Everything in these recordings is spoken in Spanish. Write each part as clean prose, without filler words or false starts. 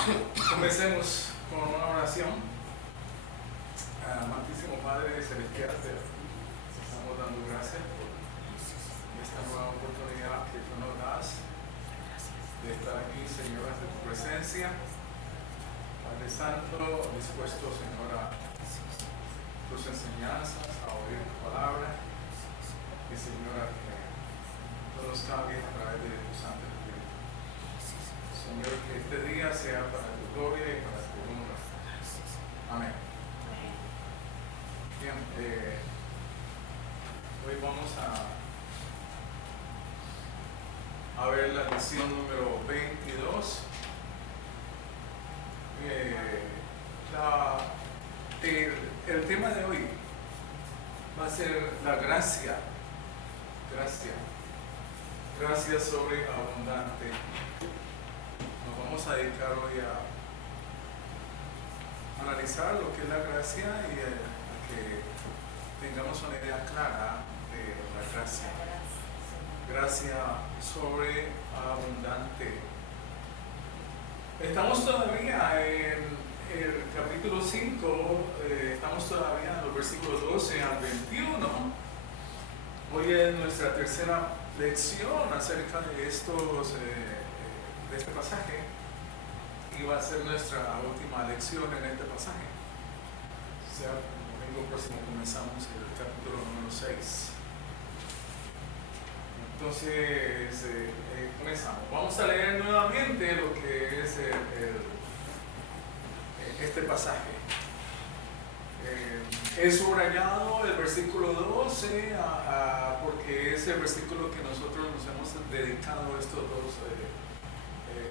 Comencemos con una oración. Amantísimo Padre Celestial, te estamos dando gracias por esta nueva oportunidad que tú nos das de estar aquí, Señor, ante tu presencia. Padre Santo, dispuesto, Señor, a tus enseñanzas, a oír tu palabra. Y, Señor, a que tú nos cambies a través de tu Santo Espíritu. Señor, que este día sea para tu gloria y para tu honra. Amén. Bien, hoy vamos a ver la lección número 22. El tema de hoy va a ser la gracia. Gracia sobreabundante. Nos vamos a dedicar hoy a analizar lo que es la gracia y a que tengamos una idea clara de la gracia. Gracia sobreabundante. Estamos todavía en el capítulo 5, estamos todavía en los versículos 12 al 21. Hoy es nuestra tercera lección acerca de de este pasaje. Y va a ser nuestra última lección en este pasaje. O sea, el domingo próximo comenzamos el capítulo número 6. Entonces, comenzamos. Vamos a leer nuevamente lo que es este pasaje. He subrayado el versículo 12 porque es el versículo que nosotros nos hemos dedicado estos dos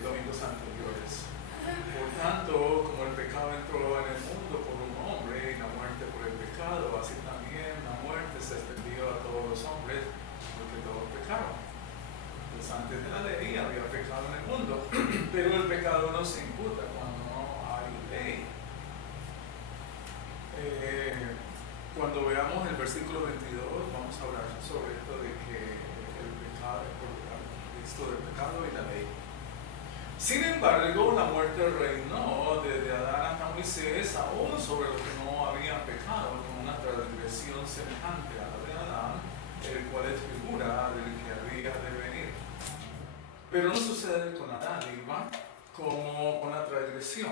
domingos anteriores. Por tanto, como el pecado entró en el mundo por un hombre y la muerte por el pecado, así también la muerte se extendió a todos los hombres porque todos pecaron. Pues antes de la ley había pecado en el mundo, pero el pecado no se imputa cuando no hay ley. Cuando veamos el versículo 22 vamos a hablar sobre esto de que el pecado, esto del pecado y la ley. Sin embargo, la muerte reinó desde Adán hasta Moisés, aún sobre los que no habían pecado, con una transgresión semejante a la de Adán, el cual es figura del que había de venir. Pero no sucede con la dádiva como con la transgresión,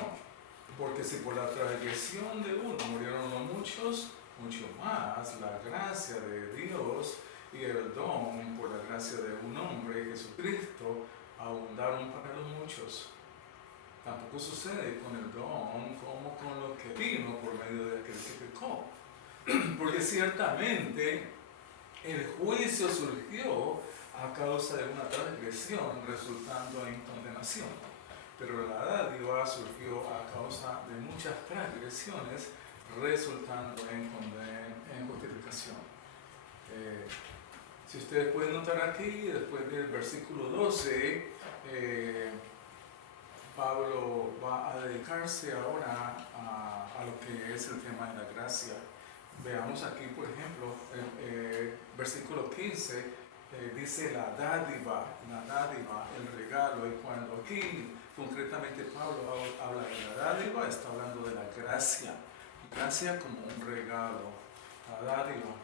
porque si por la transgresión de uno murieron los muchos, mucho más la gracia de Dios y el don por la gracia de un hombre, Jesucristo, abundaron para los muchos. Tampoco sucede con el don como con lo que vino por medio de aquel que pecó. Porque ciertamente el juicio surgió a causa de una transgresión resultando en condenación. Pero la dádiva surgió a causa de muchas transgresiones resultando en justificación. Si ustedes pueden notar aquí, después del versículo 12, Pablo va a dedicarse ahora a lo que es el tema de la gracia. Veamos aquí, por ejemplo, versículo 15, dice la dádiva, el regalo. Y cuando aquí concretamente Pablo habla de la dádiva, está hablando de la gracia. Gracia como un regalo, la dádiva.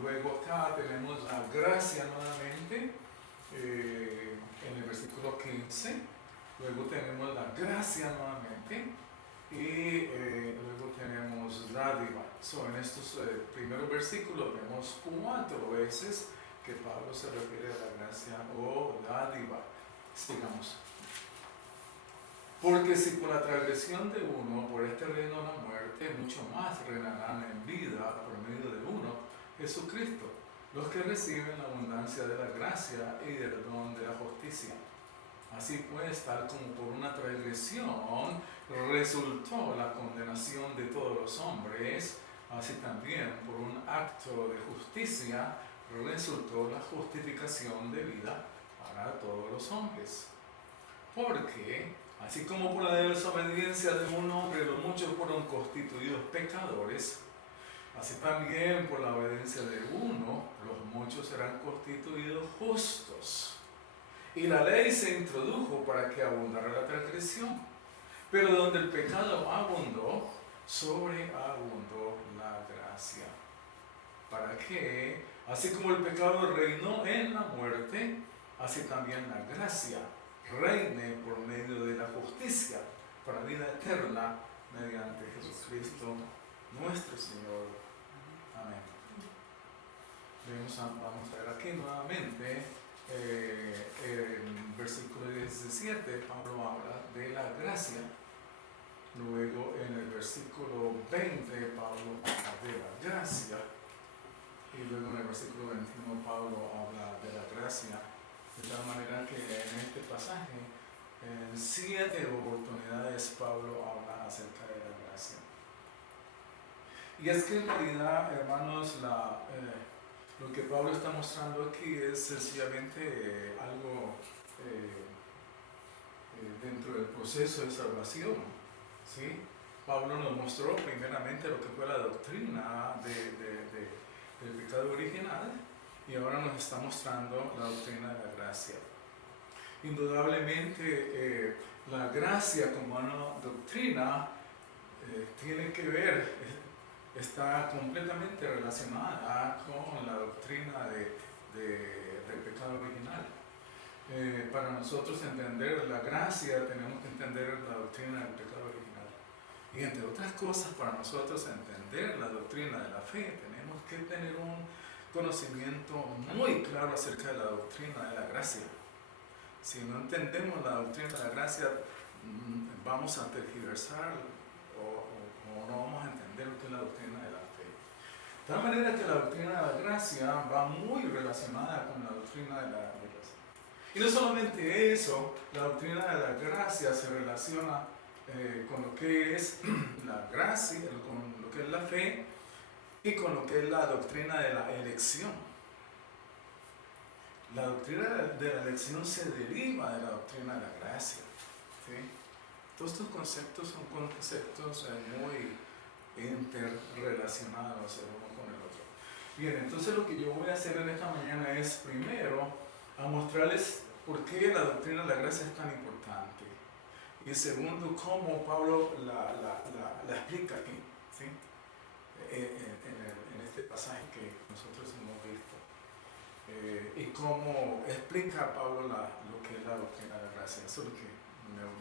Luego acá tenemos la gracia nuevamente en el versículo 15. Luego tenemos la gracia nuevamente y luego tenemos dádiva. En estos primeros versículos vemos 4 veces que Pablo se refiere a la gracia o dádiva. Sigamos. Porque si por la transgresión de uno, por este reino la muerte, mucho más reinarán en vida por medio de uno, Jesucristo, los que reciben la abundancia de la gracia y del don de la justicia. Así pues, tal como por una transgresión resultó la condenación de todos los hombres, así también por un acto de justicia resultó la justificación de vida para todos los hombres. Porque, así como por la desobediencia de un hombre los muchos fueron constituidos pecadores, así también por la obediencia de uno los muchos serán constituidos justos. Y la ley se introdujo para que abundara la transgresión. Pero donde el pecado abundó, sobreabundó la gracia. Para que, así como el pecado reinó en la muerte, así también la gracia reine por medio de la justicia para vida eterna mediante Jesucristo nuestro Señor. Amén. Vamos a ver aquí nuevamente en versículo 17 Pablo habla de la gracia. Luego en el versículo 20 Pablo habla de la gracia. Y luego en el versículo 21 Pablo habla de la gracia. De tal manera que en este pasaje, en 7 oportunidades Pablo habla acerca de la gracia. Y es que en realidad, hermanos, lo que Pablo está mostrando aquí es sencillamente algo dentro del proceso de salvación. ¿Sí? Pablo nos mostró primeramente lo que fue la doctrina del pecado original y ahora nos está mostrando la doctrina de la gracia. Indudablemente la gracia como una doctrina tiene que ver, está completamente relacionada con la doctrina del pecado original. Para nosotros entender la gracia tenemos que entender la doctrina del pecado original. Y entre otras cosas, para nosotros entender la doctrina de la fe tenemos que tener un conocimiento muy claro acerca de la doctrina de la gracia. Si no entendemos la doctrina de la gracia, vamos a tergiversar o no vamos a entender lo que es la doctrina de la fe. De tal manera que la doctrina de la gracia va muy relacionada con la doctrina de la gracia. Y no solamente eso, la doctrina de la gracia se relaciona con lo que es la gracia, con lo que es la fe y con lo que es la doctrina de la elección. La doctrina de la elección se deriva de la doctrina de la gracia. ¿Sí? Todos estos conceptos son conceptos muy interrelacionados el uno con el otro. Bien, entonces lo que yo voy a hacer en esta mañana es primero a mostrarles por qué la doctrina de la gracia es tan importante. Y segundo, cómo Pablo la explica aquí, ¿sí? En este pasaje que nosotros hemos visto. Y cómo explica Pablo lo que es la doctrina de la gracia. Eso es lo que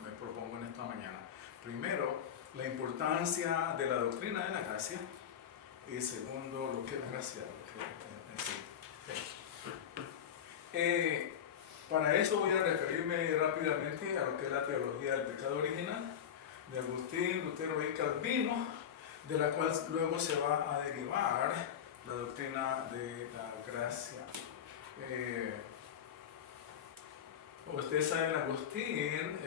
me propongo en esta mañana. Primero, la importancia de la doctrina de la gracia. Y segundo, lo que es la gracia. Para eso voy a referirme rápidamente a lo que es la teología del pecado original de Agustín, Lutero y Calvino, de la cual luego se va a derivar la doctrina de la gracia. Ustedes saben, Agustín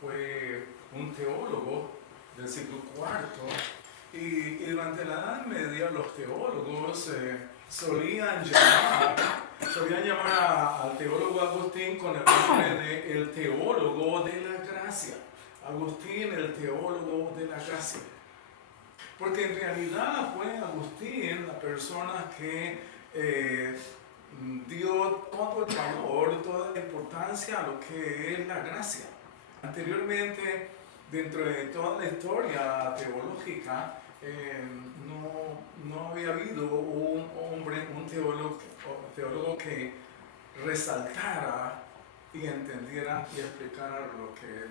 fue un teólogo del siglo IV y durante la Edad Media los teólogos solían llamar al teólogo Agustín con el nombre de el teólogo de la gracia. Agustín, el teólogo de la gracia. Porque en realidad fue Agustín la persona que dio todo el valor, toda la importancia a lo que es la gracia. Anteriormente, dentro de toda la historia teológica, no había habido un teólogo que resaltara y entendiera y explicara lo que es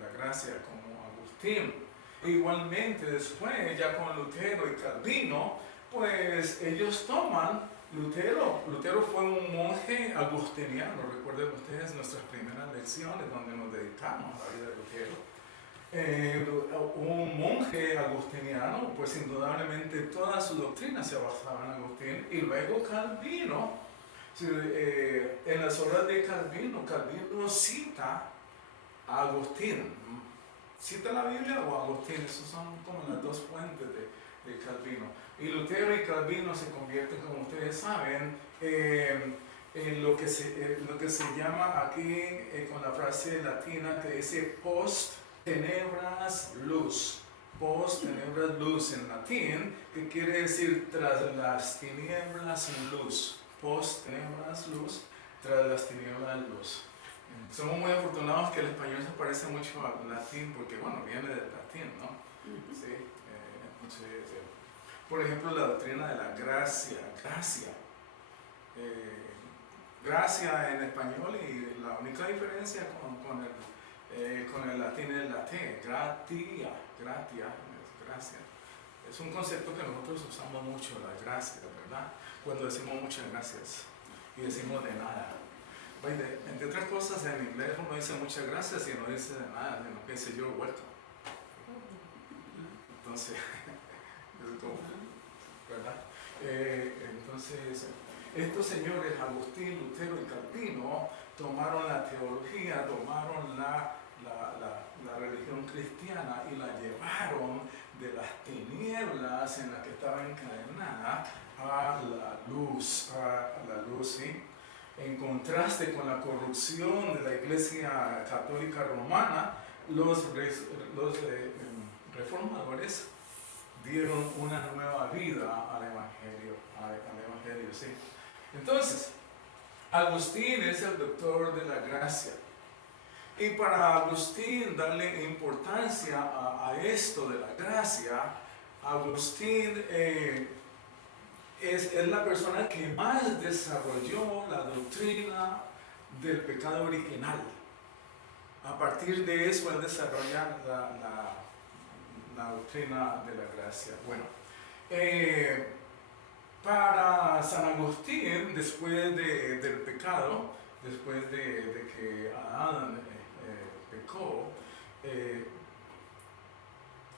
la gracia como Agustín. Igualmente después, ya con Lutero y Calvino, pues ellos toman Lutero fue un monje agustiniano. Recuerden ustedes nuestras primeras lecciones donde nos dedicamos a la vida de Lutero. Un monje agustiniano, pues indudablemente toda su doctrina se basaba en Agustín. Y luego Calvino, en las obras de Calvino cita a Agustín. ¿Cita la Biblia o Agustín? Esas son como las dos fuentes de Calvino. Y Lutero y Calvino se convierten, como ustedes saben, en lo que se llama aquí con la frase latina que dice post tenebras luz. Post tenebras luz en latín, que quiere decir tras las tinieblas luz. Post tenebras luz, tras las tinieblas luz. Somos muy afortunados que el español se parece mucho al latín porque, bueno, viene del latín, ¿no? Sí, entonces, por ejemplo, la doctrina de la gracia, gracia en español, y la única diferencia con el latín es la T, gratia, es gracia. Es un concepto que nosotros usamos mucho, la gracia, ¿verdad? Cuando decimos muchas gracias y decimos de nada. Entre otras cosas, en inglés uno dice muchas gracias y no dice de nada, sino que dice you're welcome. Entonces, es como, ¿verdad? Entonces, estos señores, Agustín, Lutero y Calvino, tomaron la teología, tomaron la religión cristiana y la llevaron de las tinieblas en las que estaba encadenada a la luz, ¿sí? En contraste con la corrupción de la Iglesia Católica Romana, los reformadores dieron una nueva vida al Evangelio, ¿sí? Entonces, Agustín es el doctor de la gracia. Y para Agustín darle importancia a esto de la gracia, Agustín es la persona que más desarrolló la doctrina del pecado original. A partir de eso él desarrolla la doctrina de la gracia. Bueno, para San Agustín, después del pecado, después de que Adán pecó,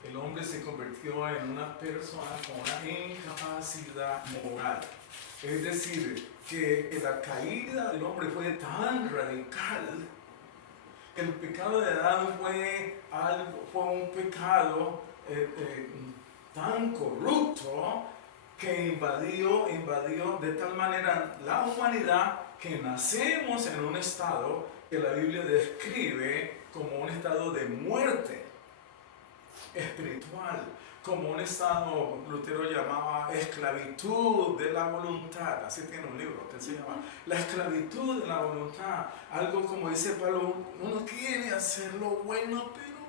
el hombre se convirtió en una persona con una incapacidad moral. Es decir, que la caída del hombre fue tan radical. El pecado de Adán fue un pecado tan corrupto que invadió de tal manera la humanidad que nacemos en un estado que la Biblia describe como un estado de muerte espiritual, como un estado, Lutero llamaba esclavitud de la voluntad. Así tiene un libro que se llama La esclavitud de la voluntad. Algo como dice Pablo, uno quiere hacer lo bueno, pero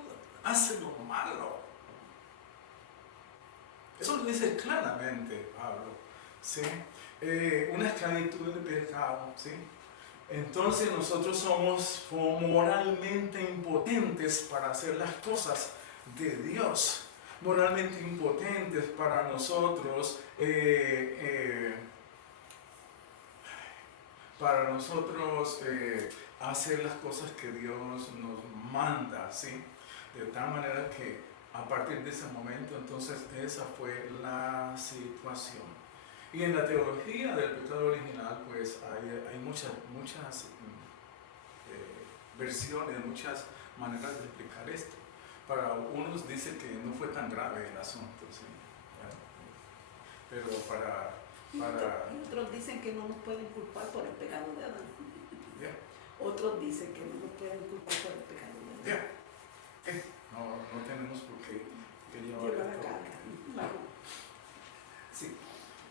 hace lo malo. Eso lo dice claramente Pablo, ¿sí? Una esclavitud de pecado, ¿sí? Entonces nosotros somos moralmente impotentes para hacer las cosas de Dios, moralmente impotentes para nosotros hacer las cosas que Dios nos manda, ¿sí? De tal manera que a partir de ese momento, entonces, esa fue la situación. Y en la teología del pecado original, pues hay muchas versiones, muchas maneras de explicar esto. Para unos dice que no fue tan grave el asunto, ¿sí? Pero Y otros dicen que no nos pueden culpar por el pecado de Adán. Yeah. Otros dicen que no nos pueden culpar por el pecado de Adán. Yeah. No tenemos por qué llevar la carga. Claro. Sí.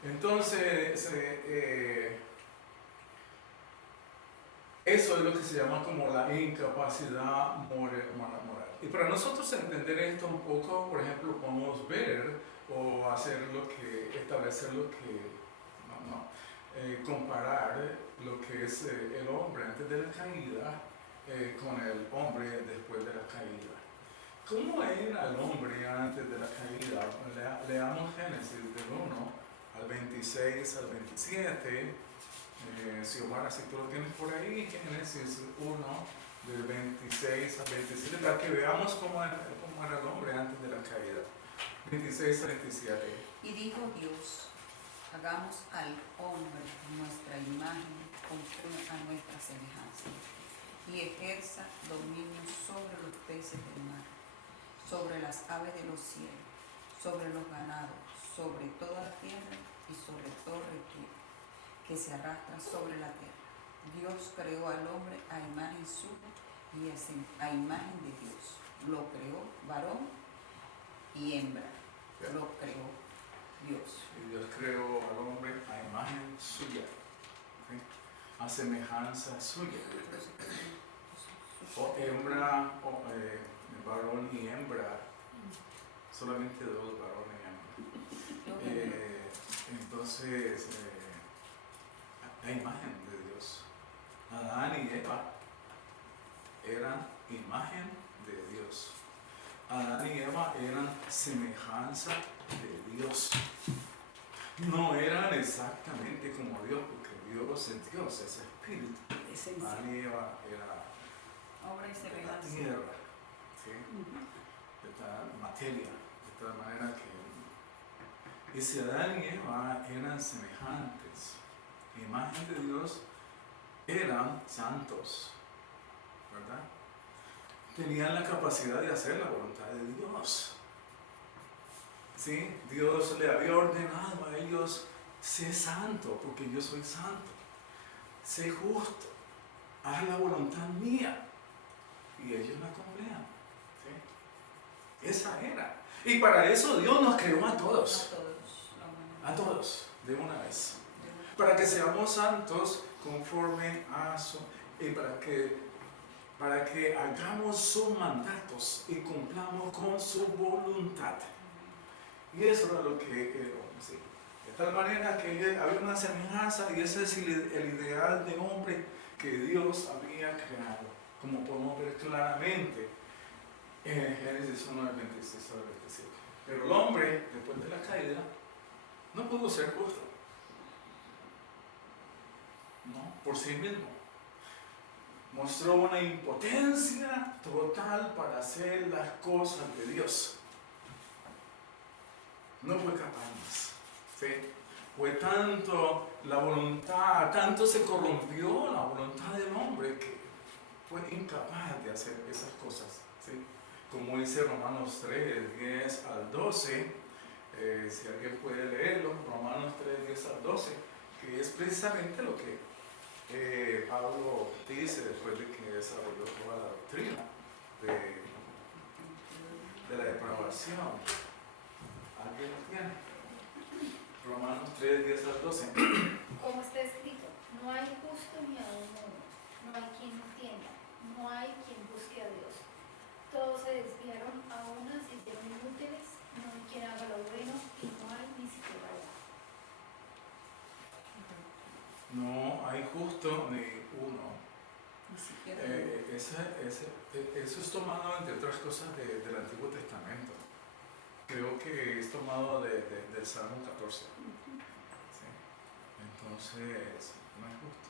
Entonces, eso es lo que se llama como la incapacidad moral. Y para nosotros entender esto un poco, por ejemplo, podemos ver o establecer comparar lo que es el hombre antes de la caída con el hombre después de la caída. ¿Cómo era el hombre antes de la caída? Leamos Génesis del 1 al 26 al 27. Xiomara, si tú lo tienes por ahí, Génesis 1 del 26 al 27, para que veamos cómo era el hombre antes de la caída. 26 al 27. Y dijo Dios: hagamos al hombre nuestra imagen conforme a nuestra semejanza, y ejerza dominio sobre los peces del mar, sobre las aves de los cielos, sobre los ganados, sobre toda la tierra y sobre todo reptil que se arrastra sobre la tierra. Dios creó al hombre a imagen suya y a imagen de Dios. Lo creó varón y hembra. Lo creó Dios. Y Dios creó al hombre a imagen suya, ¿sí? A semejanza suya. o hembra, varón y hembra, solamente dos, varón y hembra. Entonces, la imagen de Dios. Adán y Eva eran imagen de Dios. Adán y Eva eran semejanza de Dios. No eran exactamente como Dios, porque Dios es Dios, es espíritu. Adán y Eva era Obra y de la semejanza. tierra, ¿sí? De tal materia, de tal manera que... Y si Adán y Eva eran semejantes, imagen de Dios, eran santos, ¿verdad? Tenían la capacidad de hacer la voluntad de Dios. ¿Sí? Dios le había ordenado a ellos: sé santo, porque yo soy santo. Sé justo, haz la voluntad mía. Y ellos la cumplían. ¿Sí? Esa era. Y para eso Dios nos creó a todos. A todos, de una vez. Para que seamos santos conforme a su... Y para que hagamos sus mandatos y cumplamos con su voluntad. Y eso era lo que sí. De tal manera que había una semejanza, y ese es el ideal de hombre que Dios había creado, como podemos ver claramente en Génesis 1, 26 al 27. Pero el hombre, después de la caída, no pudo ser justo, ¿no? Por sí mismo. Mostró una impotencia total para hacer las cosas de Dios. No fue capaz más. ¿Sí? Fue tanto la voluntad, tanto se corrompió la voluntad del hombre que fue incapaz de hacer esas cosas. ¿Sí? Como dice Romanos 3, 10 al 12, si alguien puede leerlo, Romanos 3, 10 al 12, que es precisamente lo que Pablo dice después de que desarrolló toda la doctrina de la depravación. ¿Alguien lo tiene? Romanos 3, 10 al 12. Como está escrito, no hay justo ni aun uno, no hay quien entienda, no hay quien busque a Dios. Todos se desviaron, a unas se hicieron inútiles, no hay quien haga lo bueno y no hay ni siquiera uno. No hay justo ni uno. Ni siquiera. Eso es tomado, entre otras cosas, del Antiguo Testamento. Creo que es tomado del Salmo 14. ¿Sí? Entonces, no es justo.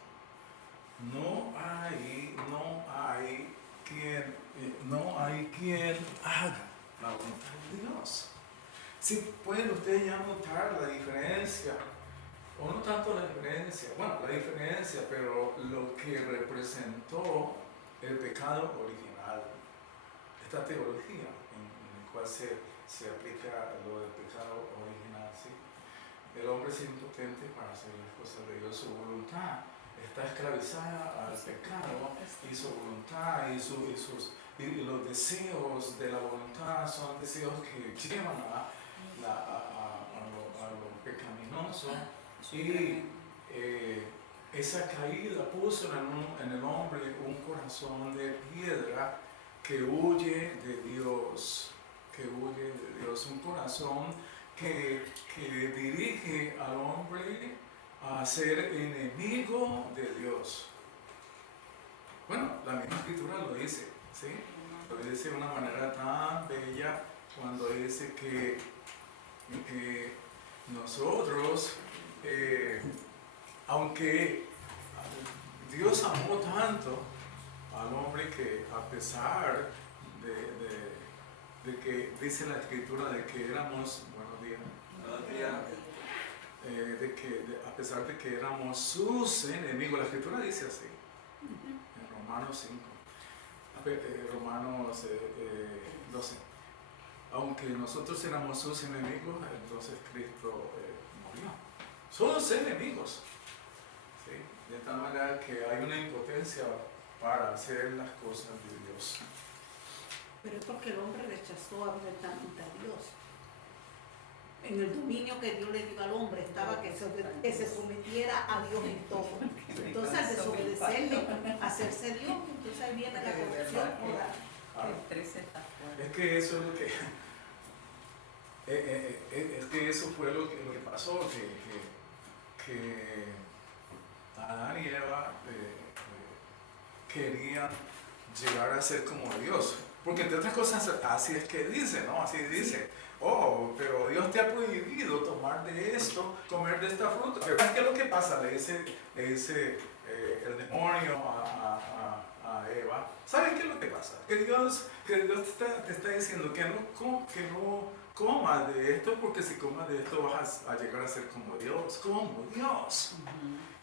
No hay quien haga la voluntad de Dios. Si pueden ustedes ya notar la diferencia, o no tanto la diferencia, bueno, la diferencia, pero lo que representó el pecado original, esta teología en la cual se aplica lo del pecado original, ¿sí? El hombre es impotente para hacer las cosas de Dios. Su voluntad está esclavizada al pecado, y su voluntad y los deseos de la voluntad son deseos que llevan a lo pecaminoso. Y esa caída puso en el hombre un corazón de piedra que huye de Dios. Un corazón que dirige al hombre a ser enemigo de Dios. Bueno, la misma escritura lo dice, ¿sí? Lo dice de una manera tan bella cuando dice que nosotros, aunque Dios amó tanto al hombre, que a pesar de que dice la escritura de que éramos, buenos días, a pesar de que éramos sus enemigos, la escritura dice así, en Romanos 5, Romanos 12, aunque nosotros éramos sus enemigos, entonces Cristo murió. Somos enemigos, ¿sí? De tal manera que hay una impotencia para hacer las cosas de Dios. Pero es porque el hombre rechazó abiertamente a Dios. En el dominio que Dios le dio al hombre estaba que se sometiera a Dios en todo. Entonces al desobedecerle, hacerse Dios, entonces ahí viene la corrupción. El 13 está fuera. Es que eso es lo que es que eso fue lo que pasó, que Adán y Eva querían llegar a ser como Dios. Porque entre otras cosas, así es que dice, ¿no? Así dice. Oh, pero Dios te ha prohibido tomar de esto, comer de esta fruta. Pero ¿qué es lo que pasa? Le dice el demonio a Eva. ¿Sabes qué es lo que pasa? Que Dios te está diciendo que no comas de esto, porque si comas de esto vas a llegar a ser como Dios. Como Dios.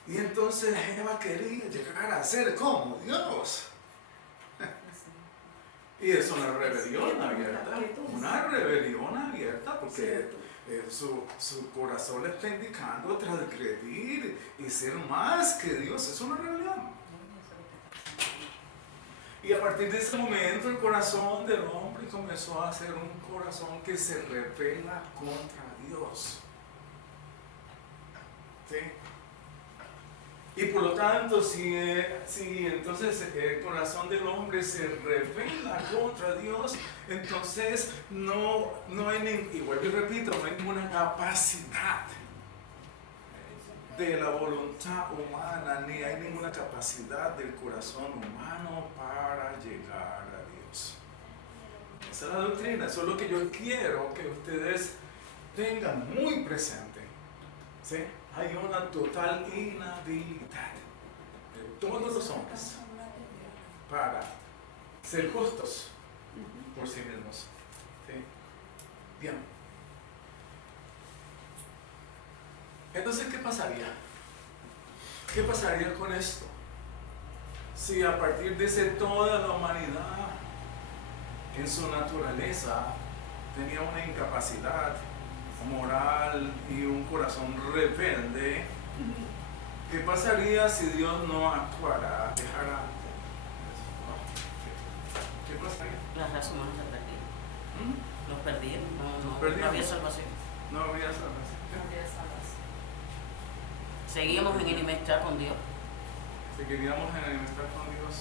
Y entonces Eva quería llegar a ser como Dios. Y es una rebelión abierta, porque su corazón le está indicando transgredir y ser más que Dios. Es una rebelión. Y a partir de ese momento el corazón del hombre comenzó a ser un corazón que se rebela contra Dios. ¿Sí? Y por lo tanto, si entonces el corazón del hombre se rebela contra Dios, entonces no hay, y vuelvo y repito, no hay ninguna capacidad de la voluntad humana, ni hay ninguna capacidad del corazón humano para llegar a Dios. Esa es la doctrina, eso es lo que yo quiero que ustedes tengan muy presente. ¿Sí? Hay una total inhabilidad de todos los hombres para ser justos por sí mismos. ¿Sí? Bien. Entonces, ¿qué pasaría? ¿Qué pasaría con esto? Si a partir de ese toda la humanidad en su naturaleza tenía una incapacidad moral y un corazón rebelde, ¿qué pasaría si Dios no actuara, dejara? ¿Qué pasaría? Las razas humanas se perdieron. ¿Mm? Nos perdieron. Nos No perdimos. había salvación. No habría salvación. Seguíamos en enemistad con Dios. Seguiríamos en enemistad con Dios.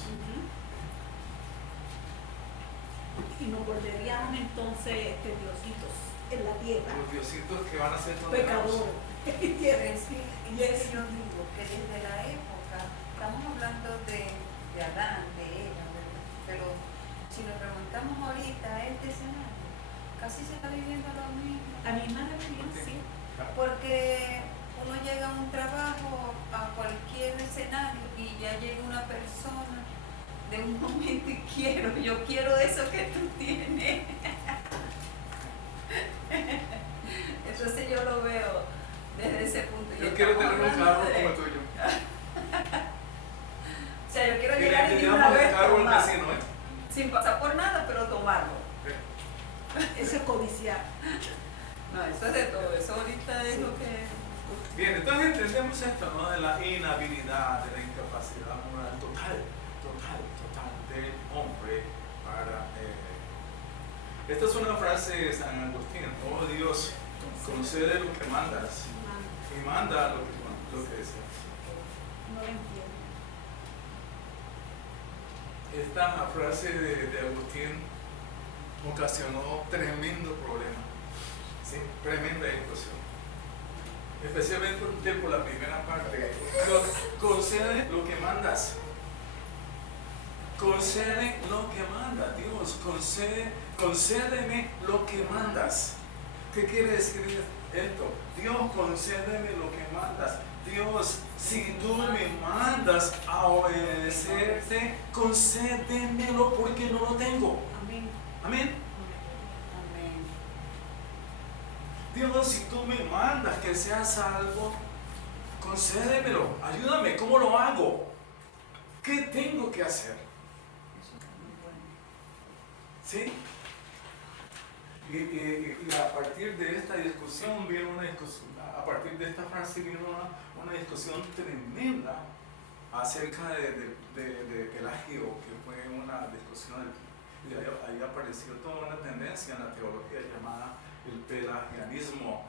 Y nos volveríamos entonces diositos en la tierra. Los diositos que van a ser condenados. Pecadores. Y es yo digo que desde la época, estamos hablando de Adán, de Eva, ¿verdad? Pero si nos remontamos ahorita a este escenario, casi se está viviendo lo mismo. A mi madre bien, sí. Porque uno llega a un trabajo, a cualquier escenario, y ya llega una persona de un momento y yo quiero eso que tú tienes. Entonces yo lo veo desde ese punto. Yo quiero tener un carro como el tuyo. O sea, yo quiero Que llegar le y de una envidiamos el vez carro al tomar, vecino, ¿eh? sin pasar por nada, pero tomarlo. Eso es codiciar. No, eso es de todo, eso ahorita es lo que... Bien, entonces entendemos esto, ¿no? De la inhabilidad, de la incapacidad moral total del hombre para... Esta es una frase de San Agustín: oh Dios, concede lo que mandas y manda lo que deseas. No lo entiendo. Esta frase de Agustín ocasionó tremendo problema, ¿sí? Tremenda discusión, especialmente por la primera parte. Dios, concede lo que mandas. Concede lo que manda, Dios, concédeme lo que mandas. ¿Qué quiere decir esto? Dios, concédeme lo que mandas. Dios, si tú me mandas a obedecerte, concédemelo porque no lo tengo. Amén. Amén. Amén. Dios, si tú me mandas que sea salvo, concédemelo. Ayúdame, ¿cómo lo hago? ¿Qué tengo que hacer? Eso está muy bueno. ¿Sí? Y a partir de esta discusión vino una discusión, a partir de esta frase vino una discusión tremenda acerca de Pelagio, que fue una discusión Y ahí apareció toda una tendencia en la teología llamada el pelagianismo.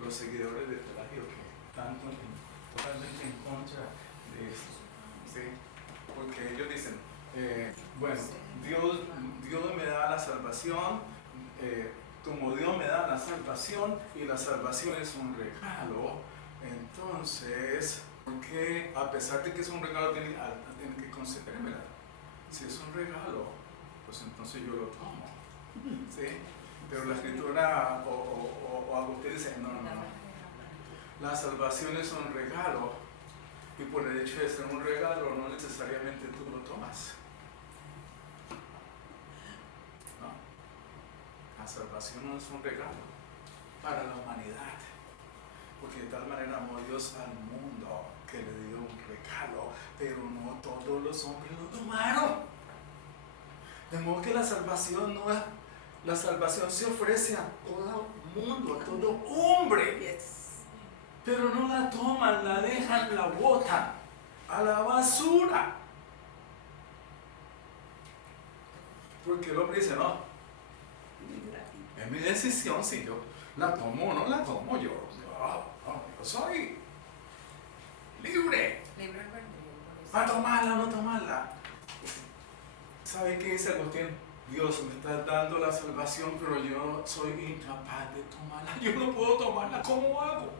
Los seguidores de Pelagio que están totalmente en contra de esto. ¿Sí? Porque ellos dicen, bueno, Dios me da la salvación, como Dios me da la salvación y la salvación es un regalo, entonces, ¿por qué a pesar de que es un regalo tienen que concedérmela? Si es un regalo, pues entonces yo lo tomo. ¿Sí? Pero la escritura o Agustín dice, no. La salvación es un regalo y por el hecho de ser un regalo no necesariamente tú lo tomas. No. La salvación no es un regalo para la humanidad. Porque de tal manera amó Dios al mundo que le dio un regalo, pero no todos los hombres lo tomaron. De modo que la salvación no es, la salvación se ofrece a todo mundo, a todo hombre. Pero no la toman, la dejan, la botan a la basura. Porque el hombre dice, no, es mi decisión si yo la tomo o no la tomo. Yo soy libre Libre albedrío, por eso. para tomarla o no tomarla. ¿Sabe qué dice Agustín? Dios me está dando la salvación, pero yo soy incapaz de tomarla. Yo no puedo tomarla. ¿Cómo hago?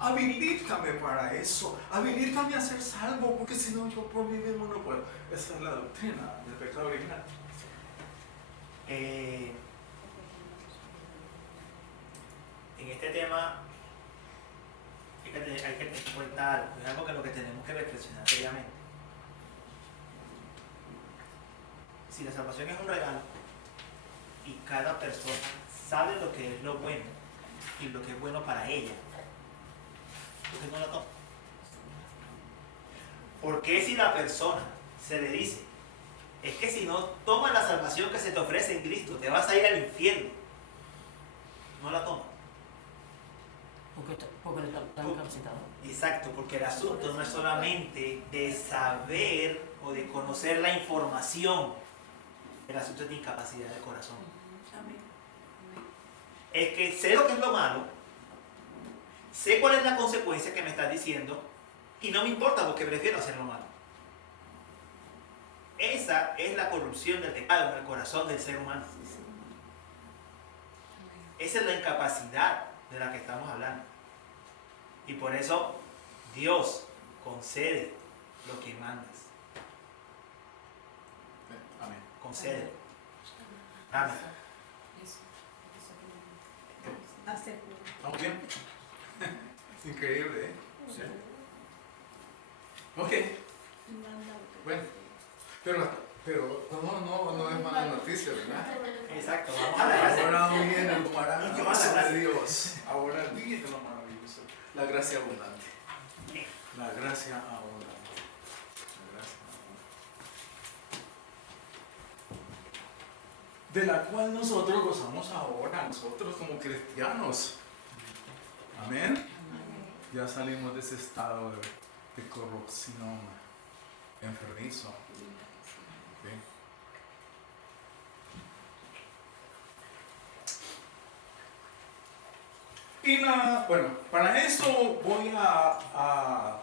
Habilítame para eso. Habilítame a ser salvo, porque si no, yo por mí mismo no puedo. Esa es la doctrina del pecado original. En este tema hay que tener en cuenta algo, es algo que lo que tenemos que reflexionar seriamente. Si la salvación es un regalo y cada persona sabe lo que es lo bueno y lo que es bueno para ella, ¿por qué no la toma? ¿Por qué si la persona se le dice, es que si no tomas la salvación que se te ofrece en Cristo, te vas a ir al infierno? No la toma. Porque está incapacitado. Exacto, porque el asunto no es solamente de saber o de conocer la información, el asunto es de incapacidad de corazón. Es que sé lo que es lo malo, sé cuál es la consecuencia que me estás diciendo y no me importa porque prefiero hacer lo malo. Esa es la corrupción del pecado en el corazón del ser humano. Esa es la incapacidad de la que estamos hablando. Y por eso Dios concede lo que mandas. Amén. Concede. Amén. ¿Estamos bien? Increíble, ¿eh? Sí. Ok. Bueno, pero no es mala noticia, ¿verdad? Exacto, vamos a la gracia. Ahora viene lo maravilloso de Dios. Ahora viene lo maravilloso. La gracia abundante. La gracia abundante. La gracia abundante. De la cual nosotros gozamos ahora, nosotros como cristianos. Amén. Ya salimos de ese estado de corrupción enfermizo. ¿Sí? Y bueno, para eso voy a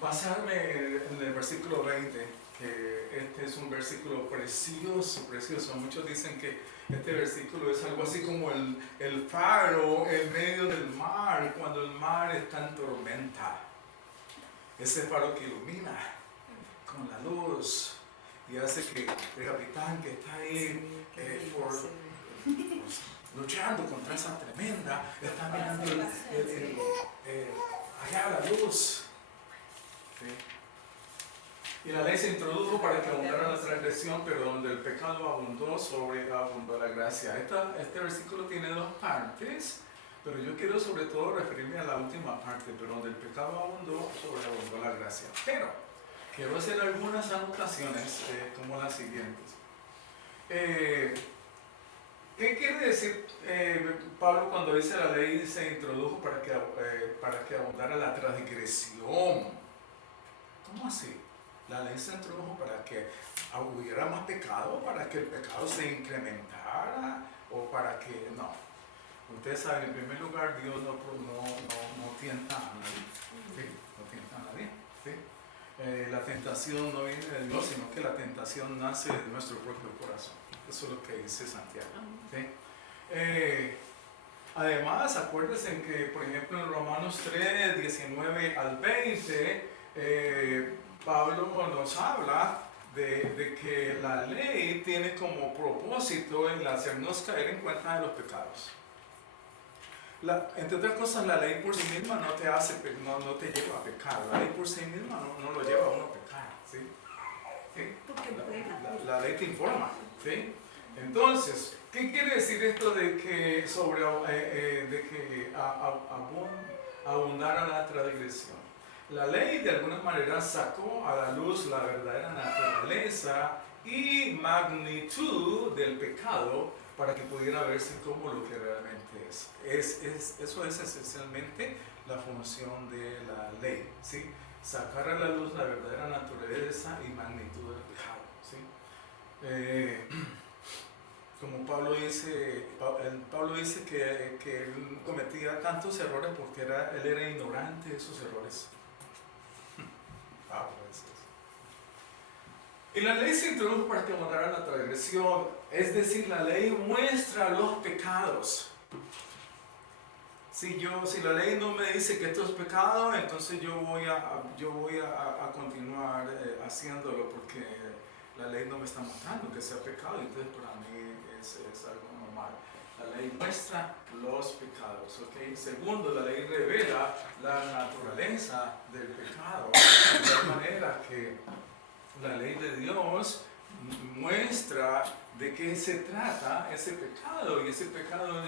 basarme en el versículo 20, que este es un versículo precioso, precioso. Muchos dicen que este versículo es algo así como el faro en medio del mar, cuando el mar está en tormenta. Ese faro que ilumina con la luz y hace que el capitán que está ahí luchando contra esa tremenda, está mirando allá la luz. ¿Sí? Y la ley se introdujo para que abundara la transgresión, pero donde el pecado abundó, sobreabundó la gracia. Este versículo tiene dos partes, pero yo quiero sobre todo referirme a la última parte, pero donde el pecado abundó, sobreabundó la gracia. Pero quiero hacer algunas anotaciones como las siguientes. ¿Qué quiere decir Pablo cuando dice la ley se introdujo para que abundara la transgresión? ¿Cómo así? La ley se introdujo para que hubiera más pecado, para que el pecado se incrementara o para que no. Ustedes saben, en primer lugar, Dios no tienta a nadie. ¿Sí? No tienta a nadie. ¿Sí? La tentación no viene de Dios, sino que la tentación nace de nuestro propio corazón. Eso es lo que dice Santiago. ¿Sí? Además, acuérdense que, por ejemplo, en Romanos 3, 19 al 20, Pablo nos habla de que la ley tiene como propósito el hacernos caer en cuenta de los pecados. Entre otras cosas, la ley por sí misma no te lleva a pecar. La ley por sí misma no lo lleva a uno a pecar. ¿Sí? ¿Sí? La ley te informa. ¿Sí? Entonces, ¿qué quiere decir esto de que abundara la transgresión? La ley de alguna manera sacó a la luz la verdadera naturaleza y magnitud del pecado para que pudiera verse como lo que realmente es. Eso es esencialmente la función de la ley, ¿sí? Sacar a la luz la verdadera naturaleza y magnitud del pecado, ¿sí? Como Pablo dice que él cometía tantos errores porque él era ignorante de esos errores. Pablo dice eso. Y la ley se introdujo para que abundara la transgresión, es decir, la ley muestra los pecados. Si la ley no me dice que esto es pecado, entonces yo voy a continuar haciéndolo porque la ley no me está mostrando que sea pecado, entonces para mí es algo normal. La ley muestra los pecados, ¿ok? Segundo, la ley revela la naturaleza del pecado, de tal manera que la ley de Dios muestra de qué se trata ese pecado, y ese pecado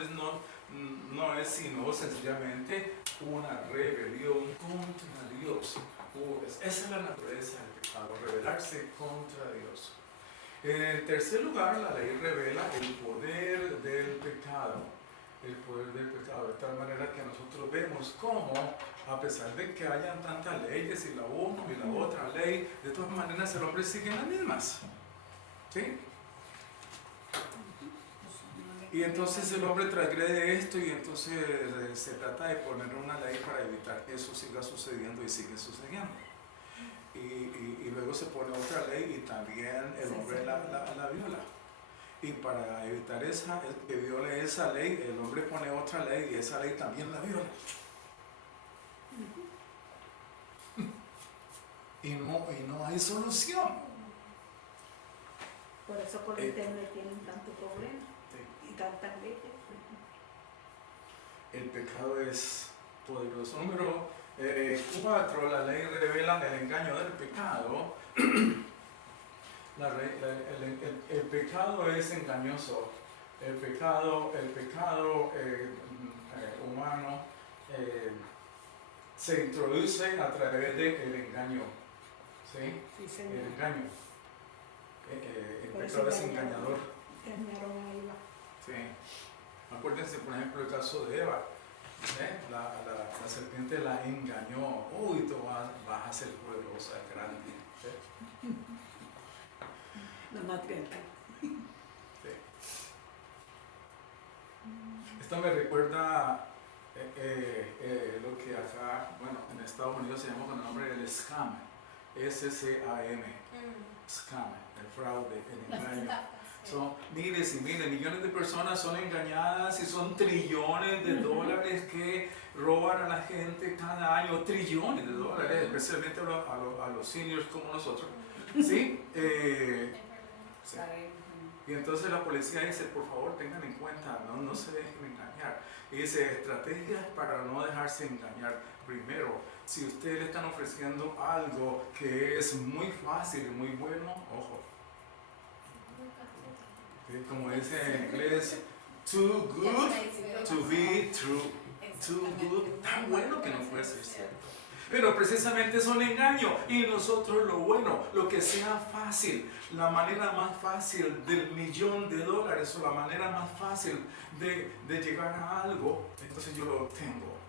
no es sino sencillamente una rebelión contra Dios. Esa es la naturaleza del pecado, rebelarse contra Dios. En tercer lugar, la ley revela el poder del pecado. El poder del pecado, de tal manera que nosotros vemos cómo, a pesar de que hayan tantas leyes y la una y la otra ley, de todas maneras el hombre sigue las mismas. ¿Sí? Y entonces el hombre transgrede esto y entonces se trata de poner una ley para evitar que eso siga sucediendo y sigue sucediendo. Y luego se pone otra ley y también el hombre la viola. Y para evitar que viole esa ley, el hombre pone otra ley y esa ley también la viola. Y no hay solución. Por eso por internet tienen tanto problema y tantas leyes. El pecado es poderoso. Número 4, la ley revela el engaño del pecado. El pecado es engañoso. El pecado humano se introduce a través del engaño. ¿Sí? Sí, señor. El engaño. El Por pecado eso es engañador. Engañaron a Eva. Sí. Acuérdense, por ejemplo, el caso de Eva. La serpiente la engañó. Uy, tú vas a ser poderosa, grande. ¿Sí? La matriarca. Sí. Esto me recuerda lo que acá, en Estados Unidos se llama con el nombre del scam. S-C-A-M. Scam, el fraude, el engaño. Son miles y miles, millones de personas son engañadas y son trillones de dólares que roban a la gente cada año, trillones de dólares, especialmente a los seniors como nosotros. ¿Sí? Sí. Y entonces la policía dice, por favor tengan en cuenta, no se dejen engañar. Y dice, estrategias para no dejarse engañar. Primero, si ustedes le están ofreciendo algo que es muy fácil y muy bueno, ojo. ¿Sí? Como dice en inglés, too good to be true. Too good, tan bueno que no puede ser cierto. Pero precisamente es un engaño, y nosotros lo bueno, lo que sea fácil, la manera más fácil del $1,000,000 o la manera más fácil de llegar a algo, entonces yo lo obtengo.